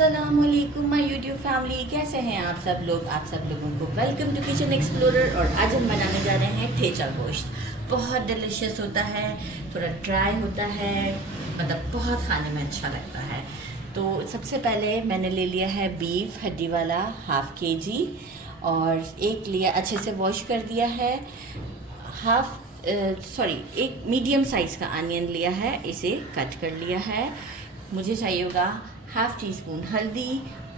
अस्सलामुअलैकुम my YouTube family, कैसे हैं आप सब लोग। आप सब लोगों को वेलकम टू किचन एक्सप्लोरर। और आज हम बनाने जा रहे हैं ठेचा गोश्त। बहुत डिलीशियस होता है, थोड़ा ड्राई होता है, मतलब बहुत खाने में अच्छा लगता है। तो सबसे पहले मैंने ले लिया है बीफ हड्डी वाला हाफ kg और एक लिया अच्छे से वॉश कर दिया है। एक मीडियम साइज़ का अनियन लिया है, इसे कट कर लिया है। मुझे चाहिए होगा हाफ टी स्पून हल्दी,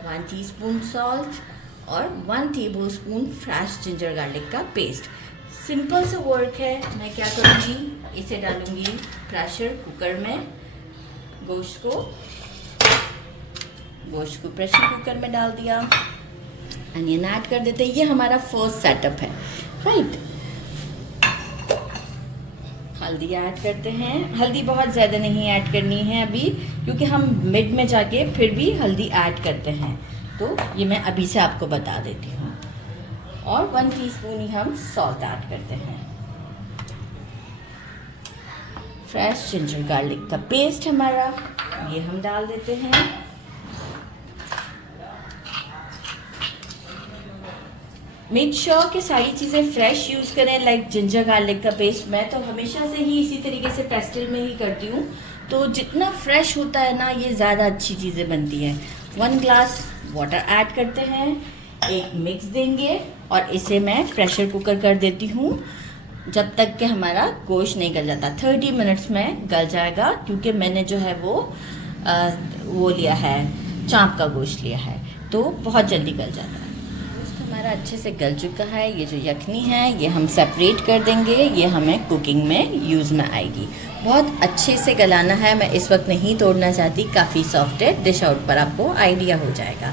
1 टीस्पून सॉल्ट और 1 टेबलस्पून फ्रेश जिंजर गार्लिक का पेस्ट। सिंपल सा वर्क है। मैं क्या करूँगी, इसे डालूँगी प्रेशर कुकर में। गोश्त को प्रेशर कुकर में डाल दिया। अनियन ऐड कर देते हैं। ये हमारा फर्स्ट सेटअप है, राइट। हल्दी ऐड करते हैं। हल्दी बहुत ज़्यादा नहीं ऐड करनी है अभी, क्योंकि हम मिड में जाके फिर भी हल्दी ऐड करते हैं। तो ये मैं अभी से आपको बता देती हूँ। और 1 टीस्पून ही हम सॉल्ट ऐड करते हैं। फ्रेश जिंजर गार्लिक का पेस्ट हमारा, ये हम डाल देते हैं। मेक श्योर कि सारी चीज़ें फ्रेश यूज़ करें, लाइक जिंजर गार्लिक का पेस्ट। मैं तो हमेशा से ही इसी तरीके से पेस्टल में ही करती हूँ। तो जितना फ्रेश होता है ना, ये ज़्यादा अच्छी चीज़ें बनती हैं। 1 ग्लास वाटर ऐड करते हैं, एक मिक्स देंगे और इसे मैं प्रेशर कुकर कर देती हूँ जब तक कि हमारा गोश्त नहीं गल जाता। 30 मिनट्स में गल जाएगा, क्योंकि मैंने जो है वो लिया है, चाँप का गोश्त लिया है, तो बहुत जल्दी गल जाता है। हमारा अच्छे से गल चुका है। ये जो यखनी है ये हम सेपरेट कर देंगे, ये हमें कुकिंग में यूज़ में आएगी। बहुत अच्छे से गलाना है, मैं इस वक्त नहीं तोड़ना चाहती, काफ़ी सॉफ्ट है। डिश आउट पर आपको आइडिया हो जाएगा।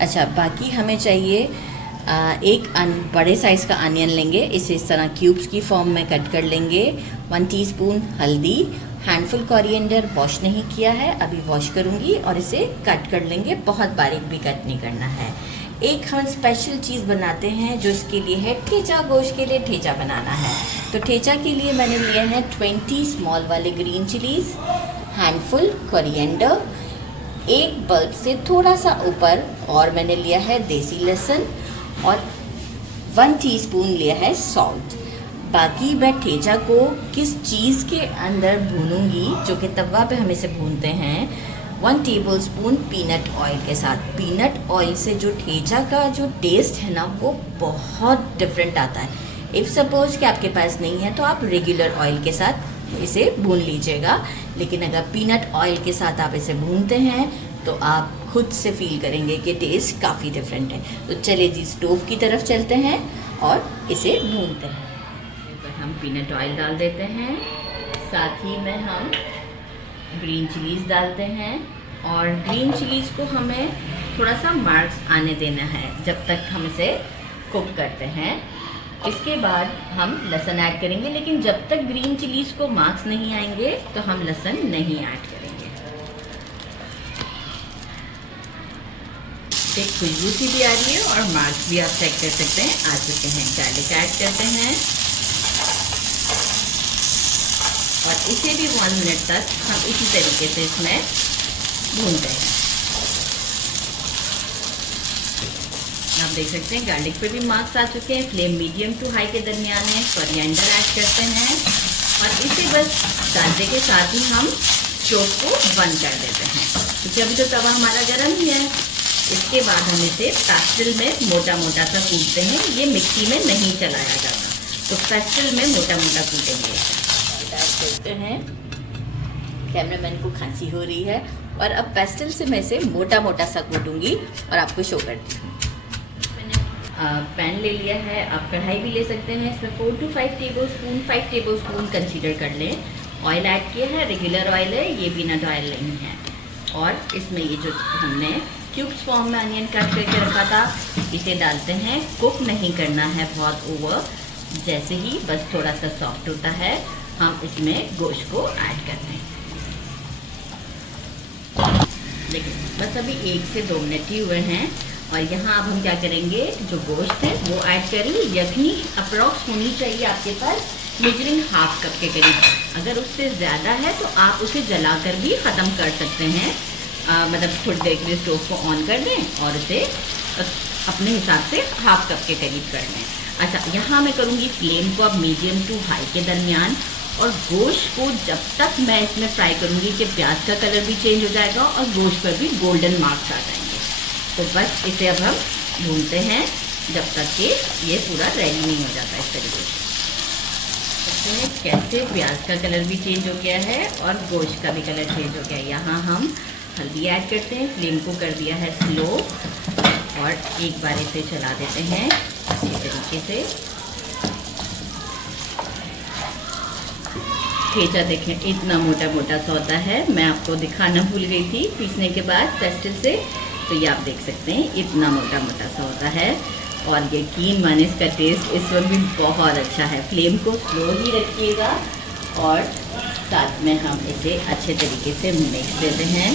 अच्छा, बाकी हमें चाहिए एक बड़े साइज़ का अनियन लेंगे, इसे इस तरह क्यूब्स की फॉर्म में कट कर लेंगे। 1 टीस्पून हल्दी, हैंडफुल कोरिएंडर वॉश नहीं किया है, अभी वॉश करूँगी और इसे कट कर लेंगे। बहुत बारीक भी कट नहीं करना है। एक हम स्पेशल चीज़ बनाते हैं जो इसके लिए है, ठेचा गोश्त के लिए ठेचा बनाना है। तो ठेचा के लिए मैंने लिए हैं 20 स्मॉल वाले ग्रीन चिलीज़, हैंडफुल कोरिएंडर, एक बल्ब से थोड़ा सा ऊपर और मैंने लिया है देसी लहसुन और 1 टीस्पून लिया है सॉल्ट। बाकी मैं ठेचा को किस चीज़ के अंदर भूनूंगी, जो कि तवा पे हम इसे भूनते हैं, 1 टेबलस्पून पीनट ऑयल के साथ। पीनट ऑयल से जो ठेचा का जो टेस्ट है ना, वो बहुत डिफरेंट आता है। इफ़ सपोज़ कि आपके पास नहीं है तो आप रेगुलर ऑयल के साथ इसे भून लीजिएगा, लेकिन अगर पीनट ऑयल के साथ आप इसे भूनते हैं तो आप खुद से फील करेंगे कि टेस्ट काफ़ी डिफरेंट है। तो चलिए जी, स्टोव की तरफ चलते हैं और इसे भूनते हैं। तो हम पीनट ऑयल डाल देते हैं, साथ ही में हम ग्रीन चिलीज़ डालते हैं। और ग्रीन चिलीज़ को हमें थोड़ा सा मार्क्स आने देना है जब तक हम इसे कुक करते हैं। इसके बाद हम लहसुन ऐड करेंगे, लेकिन जब तक ग्रीन चिलीज़ को मार्क्स नहीं आएंगे तो हम लहसुन नहीं ऐड करेंगे। एक खुशबू सी भी आ रही है और मार्क्स भी आप चेक कर सकते हैं, आ चुके हैं। गार्लिक ऐड करते हैं और इसे भी 1 मिनट तक हम इसी तरीके से इसमें भूनते हैं। आप देख सकते हैं गार्लिक पे भी मार्क्स आ चुके हैं। फ्लेम मीडियम टू हाई के दरमियान है। कोरिएंडर ऐड करते हैं और इसे बस डालने के साथ ही हम स्टोव को बंद कर देते हैं, क्योंकि अभी तो तवा हमारा गर्म ही है। इसके बाद हम इसे पेस्टल में मोटा मोटा सा कूटते हैं। ये मिक्सी में नहीं चलाया जाता, तो पेस्टल में मोटा मोटा कूटेंगे। करते हैं। कैमरामैन को खांसी हो रही है और अब पेस्टल से मैं इसे मोटा मोटा सा कूटूंगी और आपको शो करती हूँ। मैंने पैन ले लिया है, आप कढ़ाई भी ले सकते हैं। इसमें 4 to 5 टेबलस्पून कंसीडर कर लें। ऑयल ऐड किया है, रेगुलर ऑयल है, ये पीनट ऑयल नहीं है। और इसमें ये जो हमने क्यूब्स फॉर्म में अनियन कट करके रखा था, इसे डालते हैं। कुक नहीं करना है बहुत ओवर, जैसे ही बस थोड़ा सा सॉफ्ट होता है हम इसमें गोश्त को ऐड करते हैं। देखिए बस अभी 1 से 2 मिनट ही हुए हैं और यहाँ अब हम क्या करेंगे, जो गोश्त है वो ऐड करेंगे। यखनी अप्रॉक्स होनी चाहिए आपके पास मेजरिंग ½ कप के करीब। अगर उससे ज़्यादा है तो आप उसे जलाकर भी ख़त्म कर सकते हैं। मतलब थोड़ी देर के लिए स्टोव को ऑन कर दें और इसे अपने हिसाब से हाफ कप के करीब कर लें। अच्छा, यहाँ मैं करूँगी फ्लेम को अब मीडियम टू हाई के दरमियान, और गोश्त को जब तक मैं इसमें फ्राई करूँगी कि प्याज का कलर भी चेंज हो जाएगा और गोश्त पर भी गोल्डन मार्क्स आ जाएंगे। तो बस इसे अब हम भूनते हैं जब तक कि ये पूरा रेडी नहीं हो जाता। इस तरीके से देखते हैं कैसे प्याज का कलर भी चेंज हो गया है और गोश्त का भी कलर चेंज हो गया है। यहाँ हम हल्दी ऐड करते हैं, फ्लेम को कर दिया है स्लो, और एक बार इसे चला देते हैं अच्छी तरीके से। ठेचा देखें इतना मोटा मोटा सा होता है, मैं आपको दिखाना भूल गई थी पीसने के बाद पेस्टल से, तो ये आप देख सकते हैं इतना मोटा मोटा सा होता है। और यकीन माने इसका टेस्ट इस वक्त भी बहुत अच्छा है। फ्लेम को स्लो ही रखिएगा और साथ में हम इसे अच्छे तरीके से मिक्स देते हैं,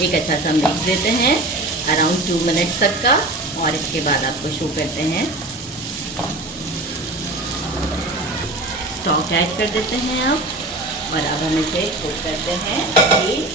एक अच्छा सा मिक्स देते हैं अराउंड 2 मिनट तक का, और इसके बाद आपको शो करते हैं। स्टॉक ऐड कर देते हैं अब, और अब हम इसे कुक करते हैं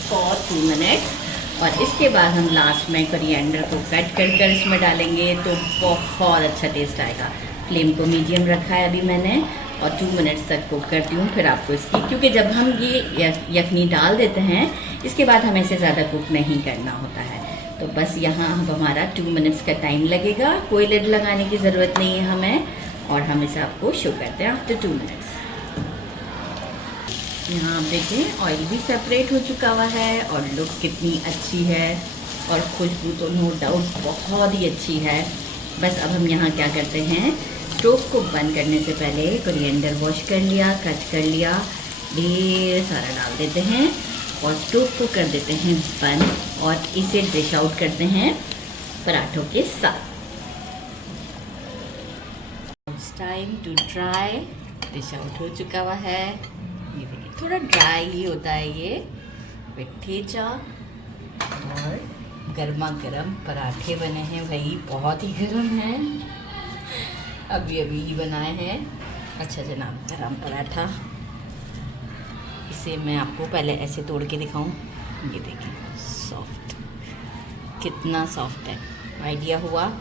फॉर 2 मिनट, और इसके बाद हम लास्ट में कोरिएंडर को कट कर इसमें डालेंगे तो बहुत अच्छा टेस्ट आएगा। फ्लेम को मीडियम रखा है अभी मैंने, और 2 मिनट्स तक कुक करती हूँ। फिर आपको इसकी, क्योंकि जब हम ये यखनी डाल देते हैं इसके बाद हमें इसे ज़्यादा कुक नहीं करना होता है, तो बस यहाँ अब हमारा 2 मिनट्स का टाइम लगेगा, कोई लिड लगाने की ज़रूरत नहीं है हमें, और हम इसे आपको शो करते हैं आफ्टर 2 मिनट्स। यहाँ आप देखें ऑयल भी सेपरेट हो चुका हुआ है और लुक कितनी अच्छी है, और खुशबू तो नो डाउट बहुत ही अच्छी है। बस अब हम यहाँ क्या करते हैं, स्टोव को बंद करने से पहले कोरिएंडर वॉश कर लिया, कट कर लिया, ढेर सारा डाल देते हैं और स्टोव को कर देते हैं बंद, और इसे डिश आउट करते हैं पराठों के साथ। It's time to try. Dish out हो चुका हुआ है, ये देखिए थोड़ा ड्राई ही होता है ये विथ ठेचा, और गर्मा गर्म पराठे बने हैं भाई, बहुत ही गर्म है, अभी अभी ही बनाए हैं। अच्छा जनाब, गरम पराठा, इसे मैं आपको पहले ऐसे तोड़ के दिखाऊं, ये देखिए सॉफ्ट, कितना सॉफ्ट है, आइडिया हुआ।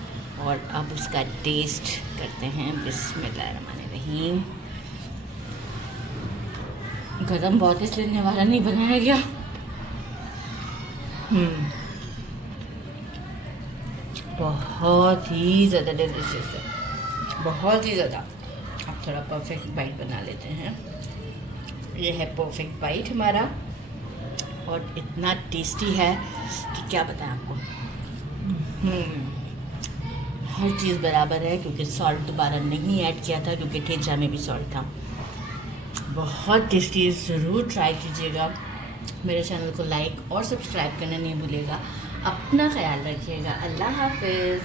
और अब उसका टेस्ट करते हैं, बिस्मिल्लाहिर्रहमानिर्रहीम। गरम बहुत इसलिए निवाला नहीं बनाया गया। बहुत ही ज़्यादा डिलीशियस है, बहुत ही ज़्यादा। अब थोड़ा परफेक्ट बाइट बना लेते हैं। ये है परफेक्ट बाइट हमारा, और इतना टेस्टी है कि क्या बताएं आपको। हर चीज़ बराबर है, क्योंकि सॉल्ट दोबारा नहीं ऐड किया था, क्योंकि ठेचा में भी सॉल्ट था। बहुत टेस्टी, ज़रूर ट्राई कीजिएगा। मेरे चैनल को लाइक और सब्सक्राइब करना नहीं भूलिएगा। अपना ख्याल रखिएगा। अल्लाह हाफिज़।